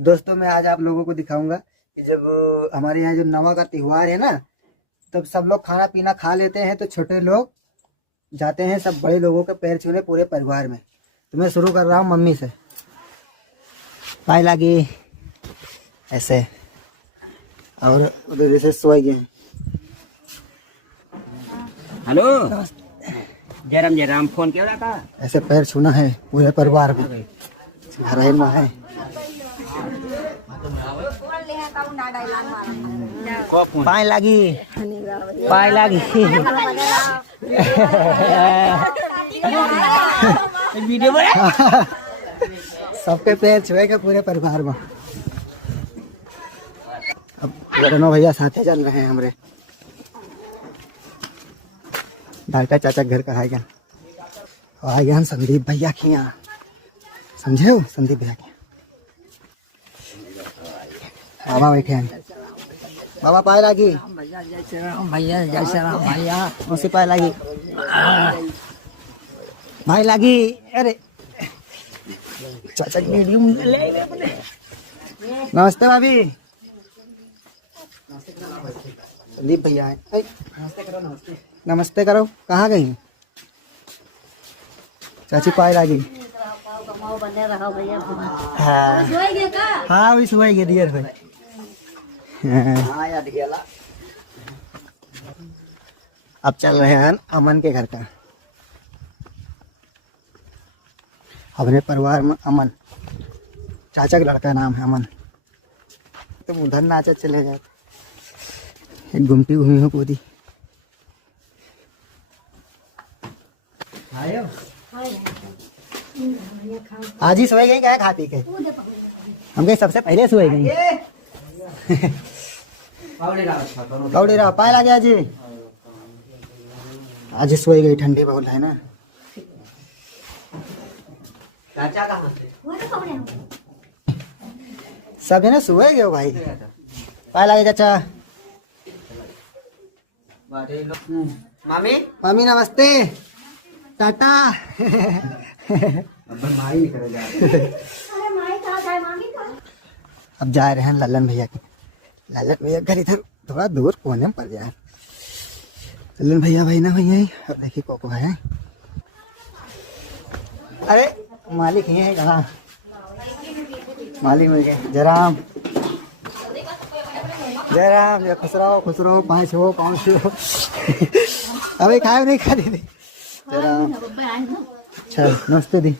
दोस्तों मैं आज आप लोगों को दिखाऊंगा कि जब हमारे यहाँ जो नवा का त्योहार है ना, तब सब लोग खाना पीना खा लेते हैं तो छोटे लोग जाते हैं सब बड़े लोगों के पैर छूने पूरे परिवार में। तो मैं शुरू कर रहा हूँ मम्मी से। पाए लागी ऐसे, और उधर जैसे सोए गए। हेलो जयराम जयराम फोन क्यों रहा? ऐसे पैर छूना है पूरे परिवार में। घर में है पाए लागी, पाए लागी वीडियो सबके पैर छुएगा पूरे परिवार में। अब दोनों भैया साथे चल रहे हैं हमारे। डालटा चाचा घर का आएगा, आएगा हम संदीप भैया के यहाँ, समझे हो? संदीप भैया के बाबा बैठे हैं। बाबा पाए लागी भैया जय श्री राम भैया। उसे पाए लागी भाई लागी। अरे चाचा की वीडियो नमस्ते भाभी। संदीप भैया है। नमस्ते करो। कहाँ गई चाची? पाए लागी। हाँ हाँ अभी सुबह गए दियर भाई। अब चल रहे हैं अमन के घर का। अपने परिवार में अमन, चाचा का लड़का नाम है अमन। तो उधर नाचा चले जाते। एक घूमती घूमी हो पूरी। आज ही सोए गई क्या खा पी के? हम गए सबसे पहले सोए गई। कौड़ी रहा पाए लगे आज ही सोए गई। ठंडी बहुत है ना। चाचा कहाँ से? सब है ना सोए गए भाई। पाए लगे चाचा। मामी मम्मी नमस्ते टाटा। अब जा रहे हैं ललन भैया के। ललन भैया घर इधर थोड़ा दूर कोने में पड़ जाए। ललन भैया भाई ना भैया। अब देखिए कोको है। अरे मालिक ये है कहाँ? मालिक मिल गए। जयराम जयराम जय खुश रहो पाँच हो अभी खाए नहीं खा दी। जयराम अच्छा नमस्ते दी।